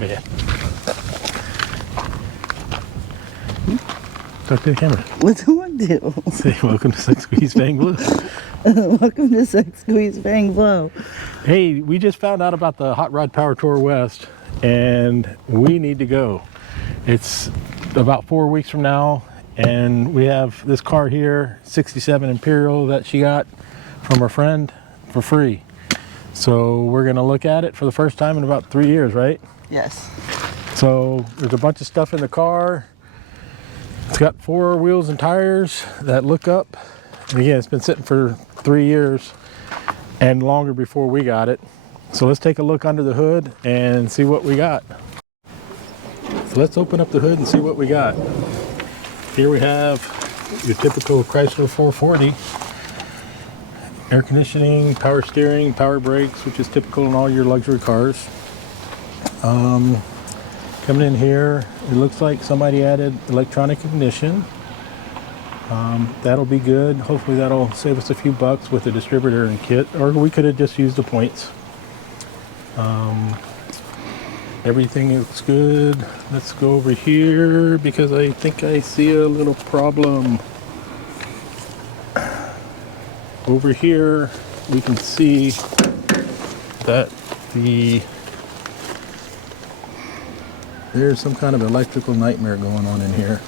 man. Talk to the camera. What do I do? Say welcome to Suck Squeeze Bang Blue. Welcome to Suck Squeeze Bang Blow. Hey, we just found out about the Hot Rod Power Tour West, and we need to go. It's about 4 weeks from now, and we have this car here, 67 Imperial, that she got from her friend for free. So we're gonna look at it for the first time in about 3 years, right? Yes. So there's a bunch of stuff in the car. It's got 4 wheels and tires that look up. And again, it's been sitting for 3 years and longer before we got it. So let's take a look under the hood and see what we got. So let's open up the hood and see what we got. Here we have your typical Chrysler 440. Air conditioning, power steering, power brakes, which is typical in all your luxury cars. Coming in here, it looks like somebody added electronic ignition. That'll be good. Hopefully that'll save us a few bucks with the distributor and kit, or we could have just used the points. Everything looks good. Let's go over here because I think I see a little problem. Over here we can see that there's some kind of electrical nightmare going on in here.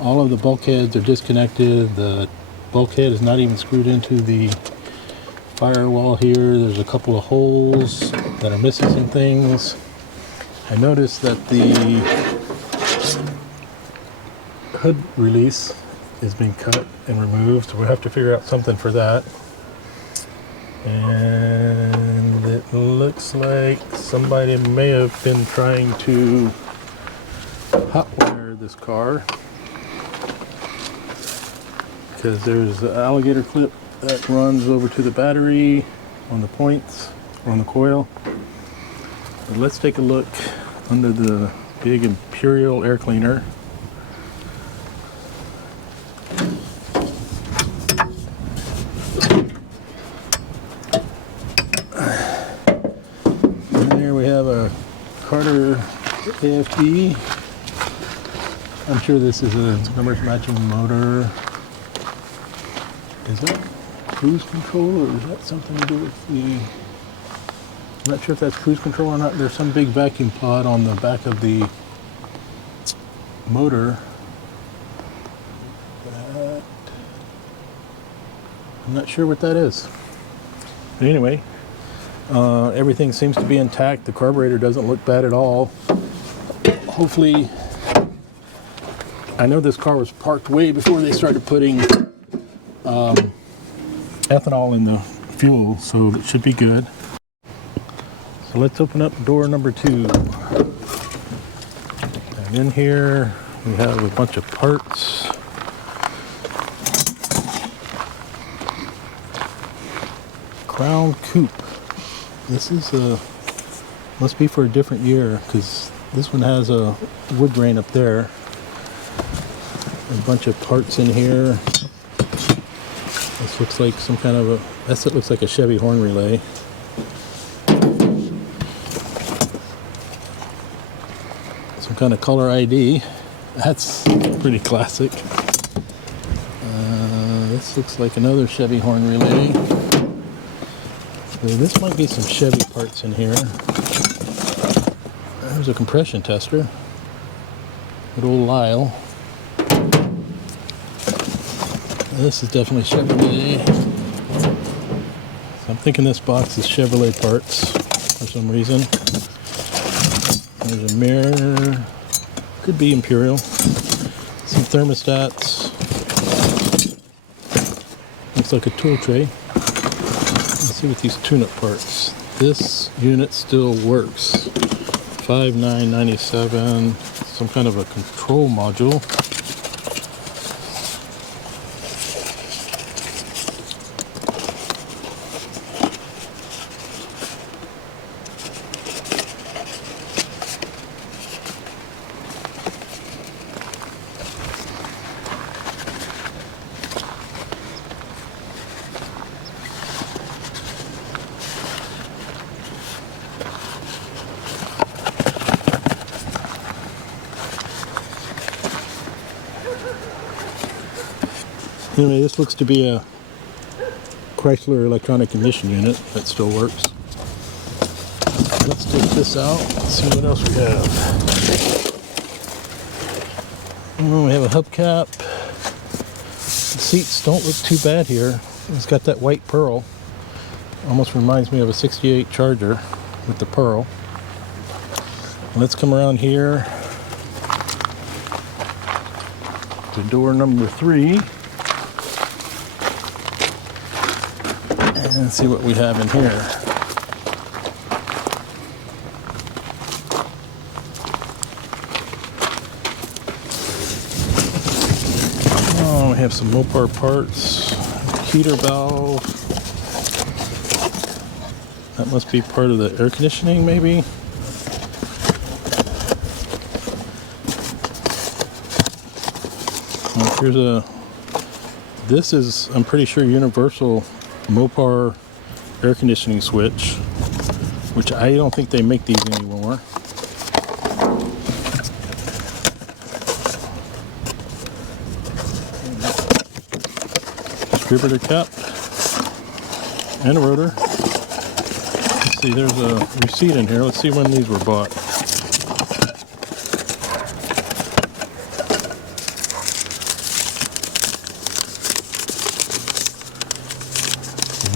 All of the bulkheads are disconnected. The bulkhead is not even screwed into the firewall here. There's a couple of holes that are missing some things. I noticed that the hood release is being cut and removed, so we'll have to figure out something for that. And it looks like somebody may have been trying to hotwire this car because there's an alligator clip that runs over to the battery on the points or on the coil. But let's take a look under the big Imperial air cleaner. And there we have a Carter AFD. I'm sure this is a numbers matching motor. Is that cruise control, or is that something to do with the... I'm not sure if that's cruise control or not. There's some big vacuum pod on the back of the motor. I'm not sure what that is. But anyway, everything seems to be intact. The carburetor doesn't look bad at all. Hopefully, I know this car was parked way before they started putting ethanol in the fuel, so it should be good. So let's open up door number 2. And in here we have a bunch of parts. Crown Coupe. This is must be for a different year because this one has a wood grain up there. A bunch of parts in here. This looks like some kind of it looks like a Chevy horn relay. Some kind of color ID. That's pretty classic. This looks like another Chevy horn relay. So this might be some Chevy parts in here. There's a compression tester. Good old Lyle. This is definitely Chevrolet. So I'm thinking this box is Chevrolet parts for some reason. There's a mirror. Could be Imperial. Some thermostats. Looks like a tool tray. Let's see what these tune-up parts. This unit still works. $5,997. Some kind of a control module. Anyway, this looks to be a Chrysler electronic ignition unit that still works. Let's take this out and see what else we have. Oh, we have a hubcap. The seats don't look too bad here. It's got that white pearl. Almost reminds me of a 68 Charger with the pearl. Let's come around here to door number 3 and see what we have in here. Oh, we have some Mopar parts, heater valve. That must be part of the air conditioning, maybe. This is, I'm pretty sure, universal Mopar air conditioning switch, which I don't think they make these anymore. Distributor cap and a rotor. Let's see, there's a receipt in here. Let's see when these were bought.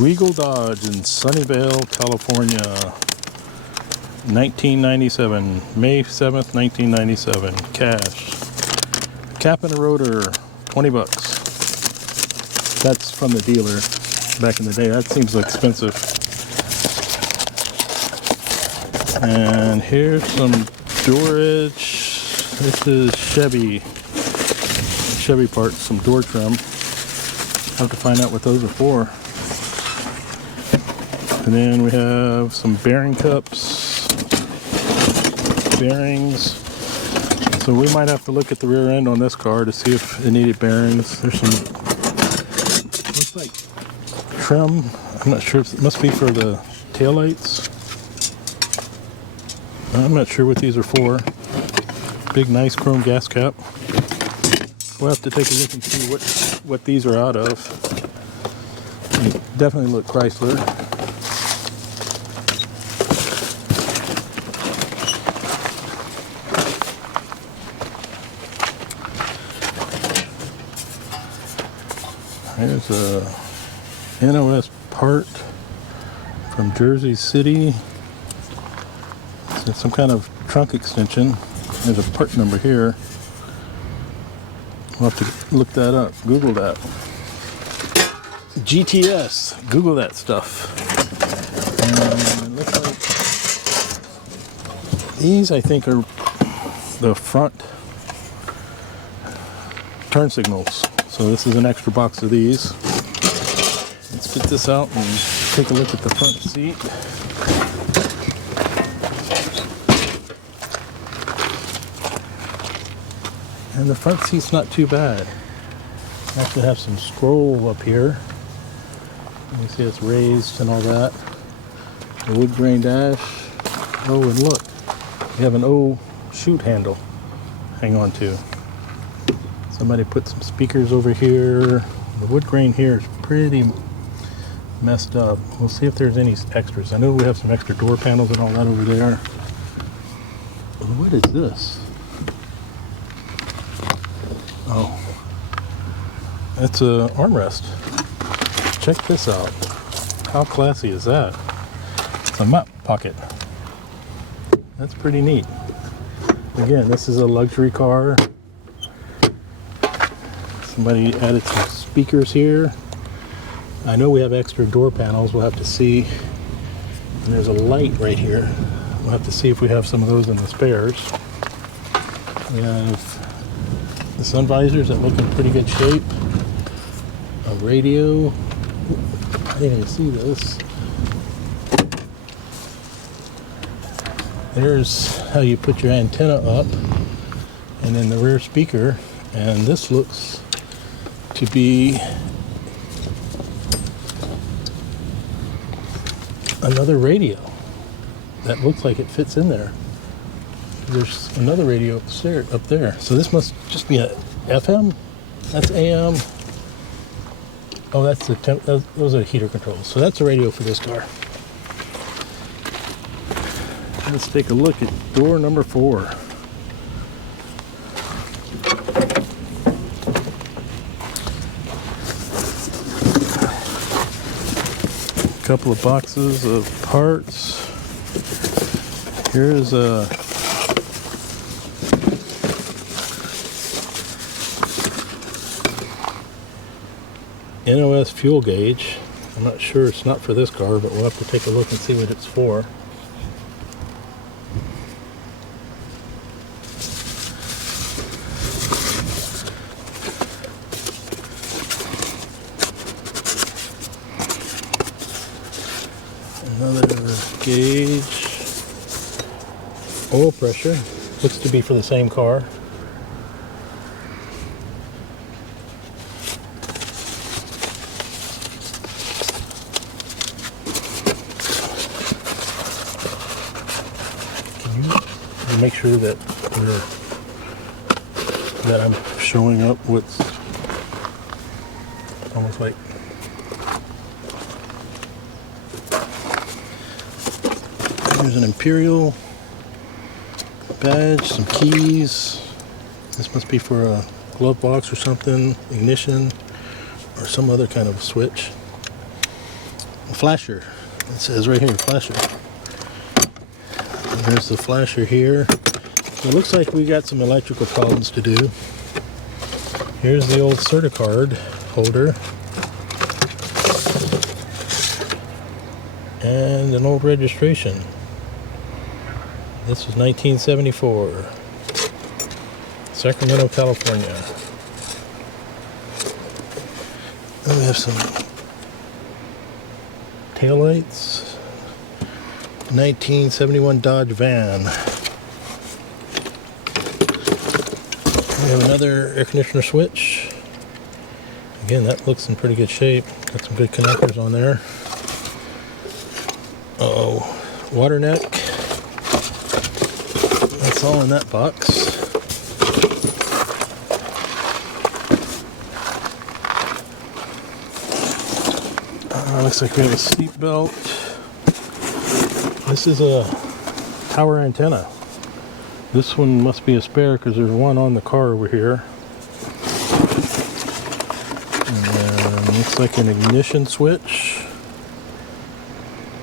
Regal Dodge in Sunnyvale, California, 1997, May 7th, 1997, cash. Cap and a rotor, 20 bucks. That's from the dealer back in the day. That seems expensive. And here's some storage. This is Chevy parts, some door trim. Have to find out what those are for. And then we have some bearing cups, bearings. So we might have to look at the rear end on this car to see if it needed bearings. There's some, looks like trim. I'm not sure if it must be for the taillights. I'm not sure what these are for. Big nice chrome gas cap. We'll have to take a look and see what these are out of. They definitely look Chrysler. There's a NOS part from Jersey City. It's some kind of trunk extension. There's a part number here. We'll have to look that up. Google that. GTS. Google that stuff. And it looks like these, I think, are the front turn signals. So this is an extra box of these. Let's get this out and take a look at the front seat. And the front seat's not too bad. Actually have some scroll up here. You can see it's raised and all that. The wood grain dash. Oh, and look, we have an O chute handle. Hang on to. Somebody put some speakers over here. The wood grain here is pretty messed up. We'll see if there's any extras. I know we have some extra door panels and all that over there. What is this? Oh, that's a armrest. Check this out. How classy is that? It's a mop pocket. That's pretty neat. Again, this is a luxury car. Somebody added some speakers here. I know we have extra door panels. We'll have to see. And there's a light right here. We'll have to see if we have some of those in the spares. We have the sun visors that look in pretty good shape. A radio. I didn't even see this. There's how you put your antenna up. And then the rear speaker. And this looks to be another radio that looks like it fits in there. There's another radio up there. So this must just be a FM. That's AM. Oh, that's the those are heater controls. So that's the radio for this car. Let's take a look at door number 4. A couple of boxes of parts. Here's a NOS fuel gauge. I'm not sure, it's not for this car, but we'll have to take a look and see what it's for. Another gauge. Oil pressure. Looks to be for the same car. Make sure that I'm showing up what's almost like there's an Imperial badge, some keys. This must be for a glove box or something, ignition or some other kind of switch. A flasher. It says right here, flasher. There's the flasher here. It looks like we got some electrical problems to do. Here's the old Certicard holder. And an old registration. This was 1974. Sacramento, California. Then we have some taillights. 1971 Dodge van. We have another air conditioner switch. Again, that looks in pretty good shape. Got some good connectors on there. Uh-oh, water neck. That's all in that box. Looks like we have a seat belt. This is a tower antenna. This one must be a spare because there's one on the car over here. And then looks like an ignition switch.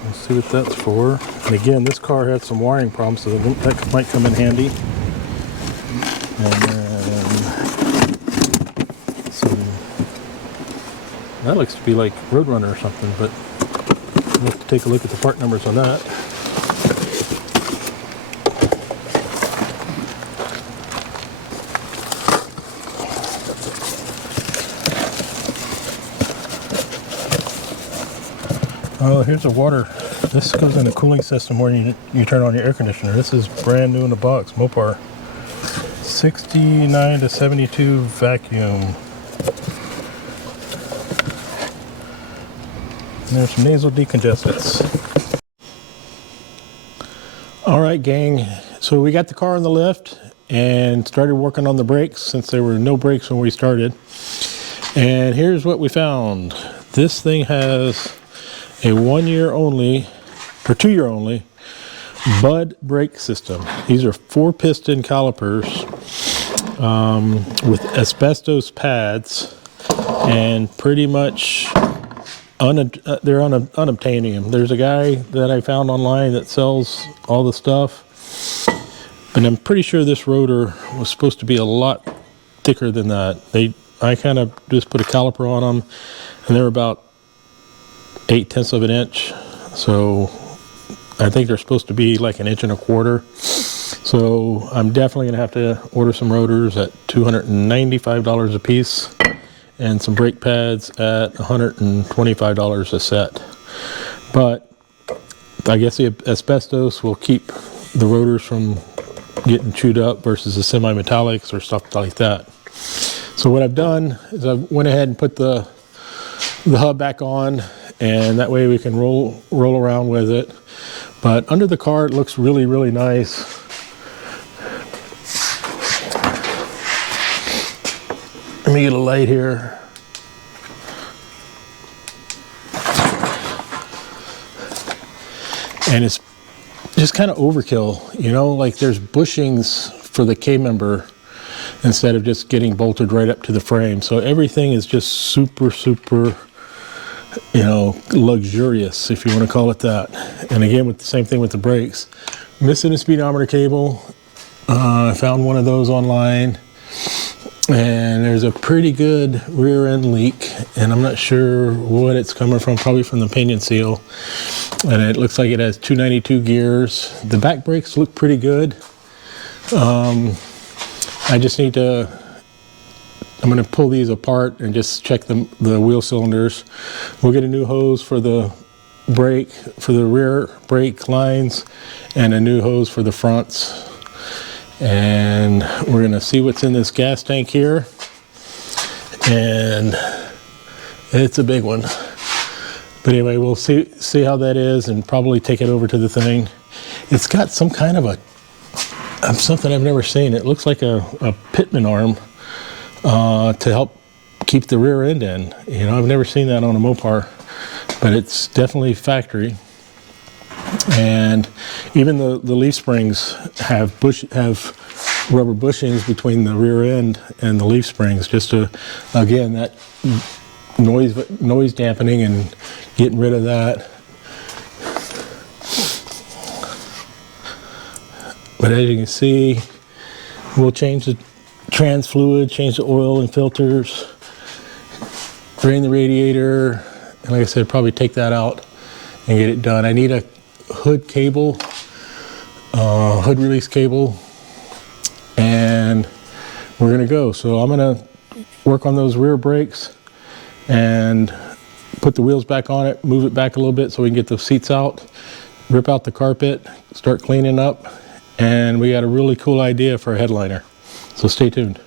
Let's see what that's for. And again, this car had some wiring problems, so that might come in handy. And then some, that looks to be like Roadrunner or something, but we'll have to take a look at the part numbers on that. Oh, here's a water. This goes in the cooling system when you turn on your air conditioner. This is brand new in the box, Mopar. 69 to 72 vacuum. And there's some nasal decongestants. All right, gang. So we got the car on the lift and started working on the brakes since there were no brakes when we started. And here's what we found. This thing has a 1 year only, or 2 year only, Bud brake system. These are 4-piston calipers with asbestos pads, and pretty much they're unobtainium. There's a guy that I found online that sells all the stuff, but I'm pretty sure this rotor was supposed to be a lot thicker than that. I kind of just put a caliper on them, and they're about 0.8 of an inch, so I think they're supposed to be like 1.25 inches. So I'm definitely gonna have to order some rotors at $295 a piece, and some brake pads at $125 a set. But I guess the asbestos will keep the rotors from getting chewed up versus the semi-metallics or stuff like that. So what I've done is I went ahead and put the hub back on, and that way we can roll around with it. But under the car it looks really, really nice. Let me get a light here. and it's just kind of overkill, you know, like there's bushings for the K-member instead of just getting bolted right up to the frame. So everything is just super, you know, luxurious, if you want to call it that. And again, with the same thing with the brakes. Missing a speedometer cable. I found one of those online, and there's a pretty good rear end leak, and I'm not sure what it's coming from, probably from the pinion seal. And it looks like it has 292 gears. The back brakes look pretty good. I just need to, I'm going to pull these apart and just check the wheel cylinders. We'll get a new hose for the brake, for the rear brake lines, and a new hose for the fronts. And we're going to see what's in this gas tank here. And it's a big one. But anyway, we'll see how that is and probably take it over to the thing. It's got some kind of something I've never seen. It looks like a pitman arm to help keep the rear end in. You know, I've never seen that on a Mopar, but it's definitely factory. And even the leaf springs have rubber bushings between the rear end and the leaf springs, just to, again, that noise dampening and getting rid of that. But as you can see, we'll change the trans fluid, change the oil and filters, drain the radiator, and like I said, probably take that out and get it done. I need a hood cable, hood release cable, and we're gonna go. So I'm gonna work on those rear brakes and put the wheels back on it, move it back a little bit so we can get the seats out, rip out the carpet, start cleaning up, and we got a really cool idea for a headliner. So stay tuned.